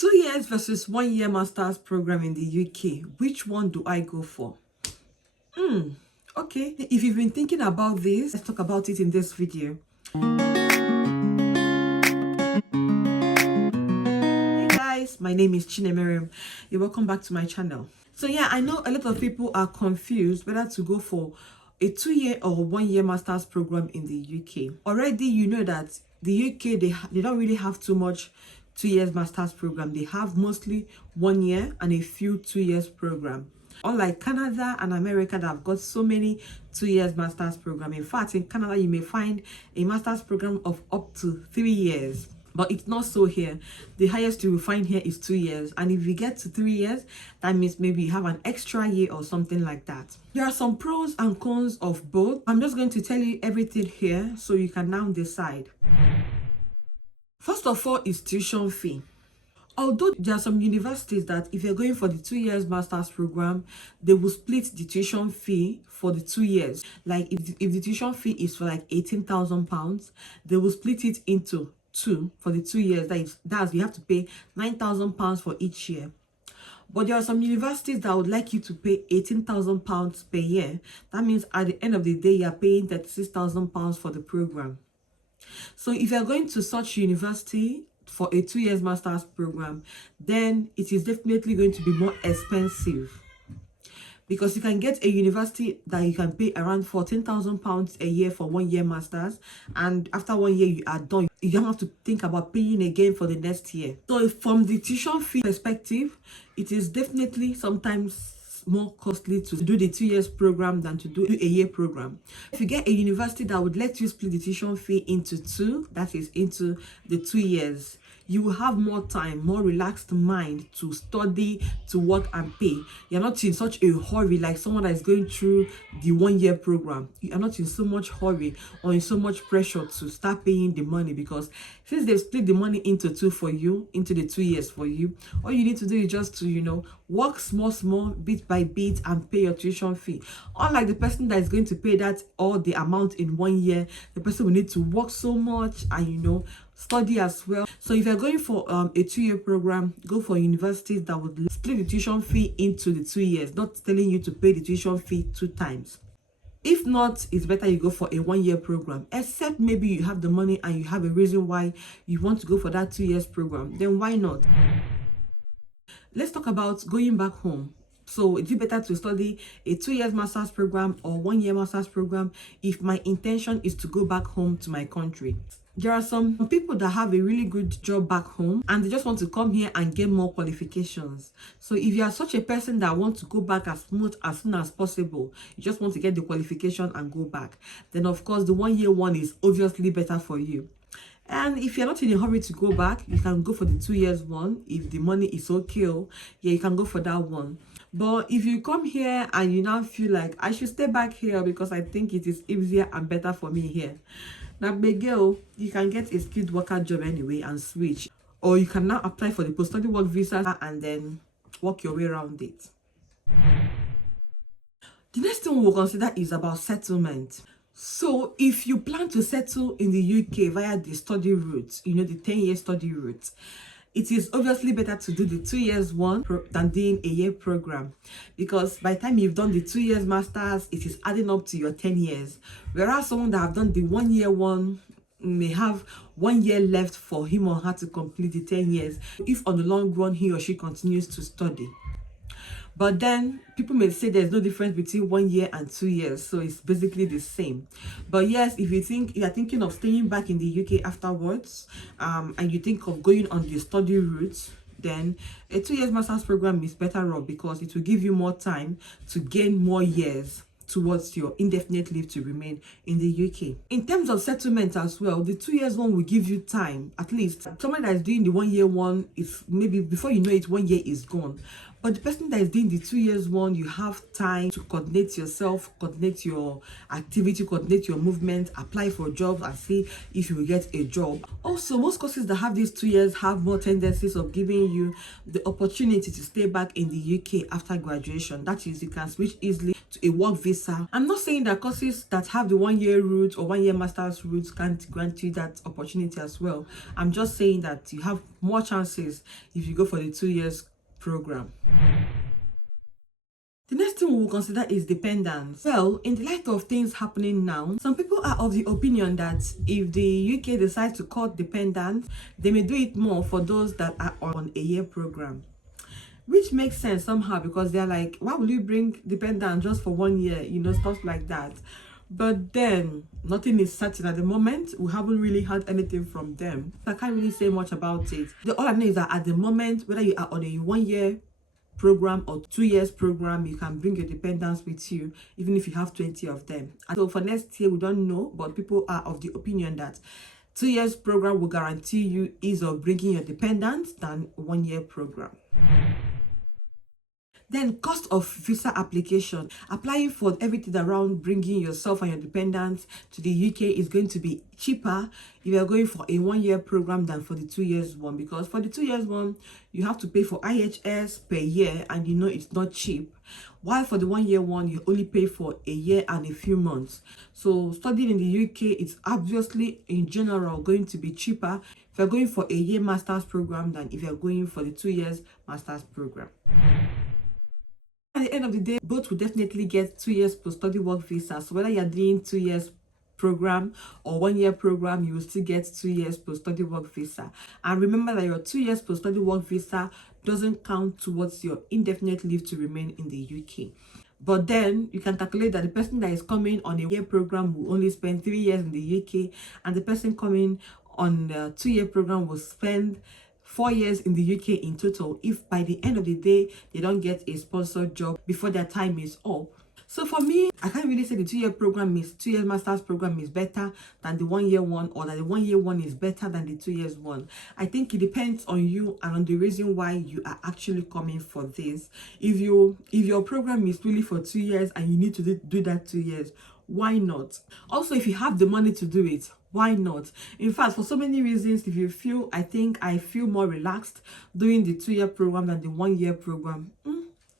2 years versus 1 year master's program in the UK. Which one do I go for? Okay, if you've been thinking about this, let's talk about it in this video. Hey guys, my name is Chinemeriam. You're welcome back to my channel. So yeah, I know a lot of people are confused whether to go for a 2-year or 1-year master's program in the UK. Already, you know that the UK, they don't really have too much 2 years master's program. They have mostly 1 year and a few 2 years program. Unlike Canada and America that have got so many 2 years master's program. In fact, in Canada, you may find a master's program of up to 3 years. But it's not so here. The highest you will find here is 2 years. And if you get to 3 years, that means maybe you have an extra year or something like that. There are some pros and cons of both. I'm just going to tell you everything here so you can now decide. First of all is tuition fee. Although there are some universities that if you're going for the 2 years master's program, they will split the tuition fee for the 2 years. Like if the tuition fee is for like £18,000, they will split it into two for the 2 years. That's you have to pay £9,000 for each year. But there are some universities that would like you to pay £18,000 per year. That means at the end of the day, you're paying £36,000 for the program. So if you're going to such university for a 2 years master's program, then it is definitely going to be more expensive. Because you can get a university that you can pay around £14,000 a year for 1 year master's, and after 1 year you are done. You don't have to think about paying again for the next year. So from the tuition fee perspective, it is definitely sometimes more costly to do the 2 years program than to do a year program. If you get a university that would let you split the tuition fee into two, that is into the 2 years, you will have more time, more relaxed mind to study, to work and pay. You're not in such a hurry like someone that is going through the 1 year program. You are not in so much hurry or in so much pressure to start paying the money, because since they've split the money into two for you, into the 2 years for you, all you need to do is just to, work small, bit by bit and pay your tuition fee. Unlike the person that is going to pay that all the amount in 1 year, the person will need to work so much and, study as well. So if you're going for a 2-year program, go for universities that would split the tuition fee into the 2 years, not telling you to pay the tuition fee 2 times. If not, it's better you go for a 1 year program, except maybe you have the money and you have a reason why you want to go for that 2 years program, then why not? Let's talk about going back home. So is it better to study a 2 years master's program or 1 year master's program if my intention is to go back home to my country? There are some people that have a really good job back home and they just want to come here and get more qualifications. So if you are such a person that wants to go back as soon as possible, you just want to get the qualification and go back, then of course the 1 year one is obviously better for you. And if you're not in a hurry to go back, you can go for the 2 years one. If the money is okay, yeah, you can go for that one. But if you come here and you now feel like I should stay back here because I think it is easier and better for me here, now big girl, you can get a skilled worker job anyway and switch, or you can now apply for the post-study work visa and then work your way around it. The next thing we'll consider is about settlement. So if you plan to settle in the UK via the study route, the 10-year study route, it is obviously better to do the 2 years one than doing a year program, because by the time you've done the 2 years masters, it is adding up to your 10 years. Whereas someone that have done the 1 year one may have 1 year left for him or her to complete the 10 years if on the long run he or she continues to study. But then people may say there's no difference between 1 year and 2 years, so it's basically the same. But yes, if you are thinking of staying back in the UK afterwards, and you think of going on the study route, then a 2 years master's program is better off because it will give you more time to gain more years towards your indefinite leave to remain in the UK. In terms of settlement as well, the 2 years one will give you time. At least someone that is doing the 1 year one, is maybe before you know it, 1 year is gone. But the person that is doing the 2 years one, you have time to coordinate yourself, coordinate your activity, coordinate your movement, apply for jobs and see if you will get a job. Also, most courses that have these 2 years have more tendencies of giving you the opportunity to stay back in the UK after graduation. That is, you can switch easily to a work visa. I'm not saying that courses that have the 1 year route or 1 year master's route can't grant you that opportunity as well. I'm just saying that you have more chances if you go for the 2 years program. The next thing we will consider is dependents. Well, in the light of things happening now, some people are of the opinion that if the UK decides to cut dependents, they may do it more for those that are on a year program. Which makes sense somehow, because they're like, why will you bring dependents just for 1 year, stuff like that. But then nothing is certain at the moment. We haven't really heard anything from them. I can't really say much about it. All I know is that at the moment, whether you are on a 1 year program or 2 years program, you can bring your dependents with you, even if you have 20 of them. And so for next year, we don't know, but people are of the opinion that 2 years program will guarantee you ease of bringing your dependents than 1 year program. Then cost of visa application. Applying for everything around bringing yourself and your dependents to the UK is going to be cheaper if you're going for a 1 year program than for the 2 years one, because for the 2 years one, you have to pay for IHS per year and it's not cheap. While for the 1 year one, you only pay for a year and a few months. So studying in the UK, it's obviously in general going to be cheaper if you're going for a year master's program than if you're going for the 2 years master's program. At the end of the day, both will definitely get 2 years post-study work visa. So whether you're doing 2 years program or 1 year program, you will still get 2 years post-study work visa. And remember that your 2 years post-study work visa doesn't count towards your indefinite leave to remain in the UK. But then you can calculate that the person that is coming on a year program will only spend 3 years in the UK, and the person coming on the 2 year program will spend 4 years in the UK in total, if by the end of the day they don't get a sponsored job before their time is up. So for me, I can't really say the 2 year program is 2 year master's program is better than the 1 year one, or that the 1 year one is better than the 2 years one. I think it depends on you and on the reason why you are actually coming for this. If your program is really for 2 years and you need to do that 2 years, why not? Also, if you have the money to do it, why not? In fact, for so many reasons, I think I feel more relaxed doing the 2 year program than the 1 year program.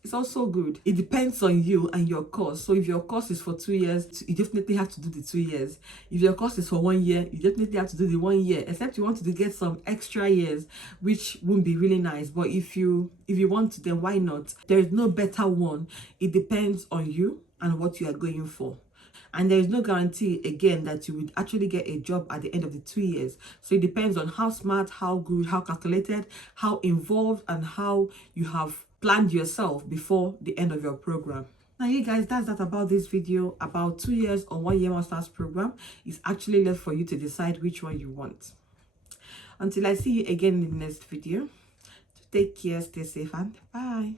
It's also good. It depends on you and your course. So if your course is for 2 years, you definitely have to do the 2 years. If your course is for 1 year, you definitely have to do the 1 year, except you want to get some extra years, which wouldn't be really nice. But if you want to, then why not? There is no better one. It depends on you and what you are going for. And there is no guarantee, again, that you would actually get a job at the end of the 2 years. So it depends on how smart, how good, how calculated, how involved, and how you have planned yourself before the end of your program. Now, you guys, that's that about this video about 2 years or 1 year master's program. It's actually left for you to decide which one you want. Until I see you again in the next video, take care, stay safe, and bye.